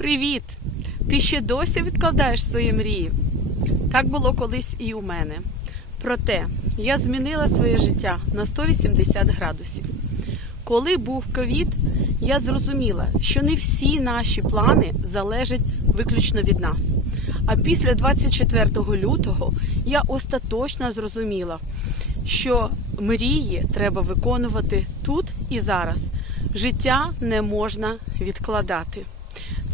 Привіт! Ти ще досі відкладаєш свої мрії? Так було колись і у мене. Проте я змінила своє життя на 180 градусів. Коли був ковід, я зрозуміла, що не всі наші плани залежать виключно від нас. А після 24 лютого я остаточно зрозуміла, що мрії треба виконувати тут і зараз. Життя не можна відкладати.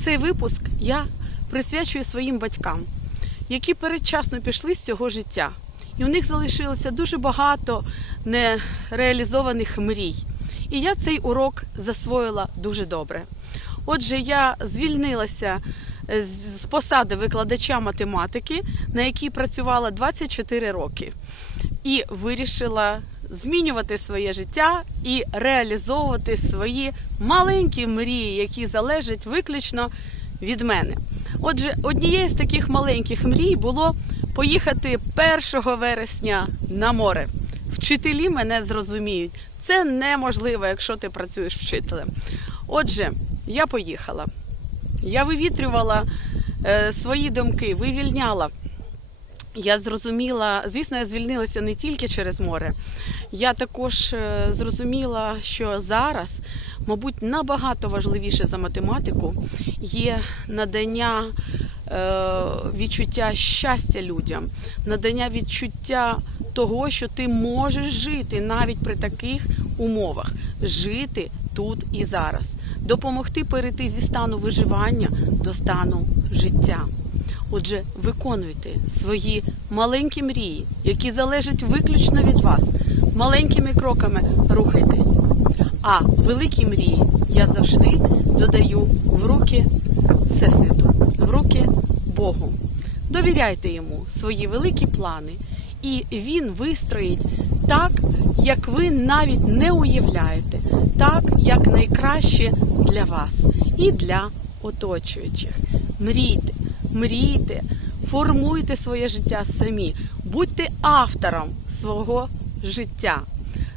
Цей випуск я присвячую своїм батькам, які передчасно пішли з цього життя. І у них залишилося дуже багато нереалізованих мрій. І я цей урок засвоїла дуже добре. Отже, я звільнилася е, з посади викладача математики, на якій працювала 24 роки, і вирішила змінювати своє життя і реалізовувати свої маленькі мрії, які залежать виключно від мене. Отже, однією з таких маленьких мрій було поїхати 1 вересня на море. Вчителі мене зрозуміють. Це неможливо, якщо ти працюєш вчителем. Отже, я поїхала. Я вивітрювала е, свої думки, вивільняла. Я зрозуміла, звісно, я звільнилася не тільки через море. Я також е, зрозуміла, що зараз, мабуть, набагато важливіше за математику є надання е, відчуття щастя людям, надання відчуття того, що ти можеш жити навіть при таких умовах, жити тут і зараз, допомогти перейти зі стану виживання до стану життя. Отже, виконуйте свої маленькі мрії, які залежать виключно від вас. Маленькими кроками рухайтесь. А великі мрії я завжди додаю в руки Всесвіту, в руки Богу. Довіряйте йому свої великі плани, і він вистроїть так, як ви навіть не уявляєте, так, як найкраще для вас і для оточуючих. Мрійте, мрійте, формуйте своє життя самі, будьте автором свого життя.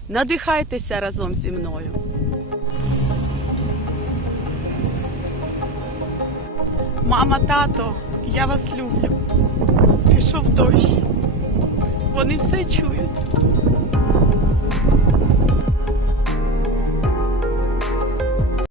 Надихайтеся разом зі мною. Мама, тато, я вас люблю. Пішов дощ. Вони все чують.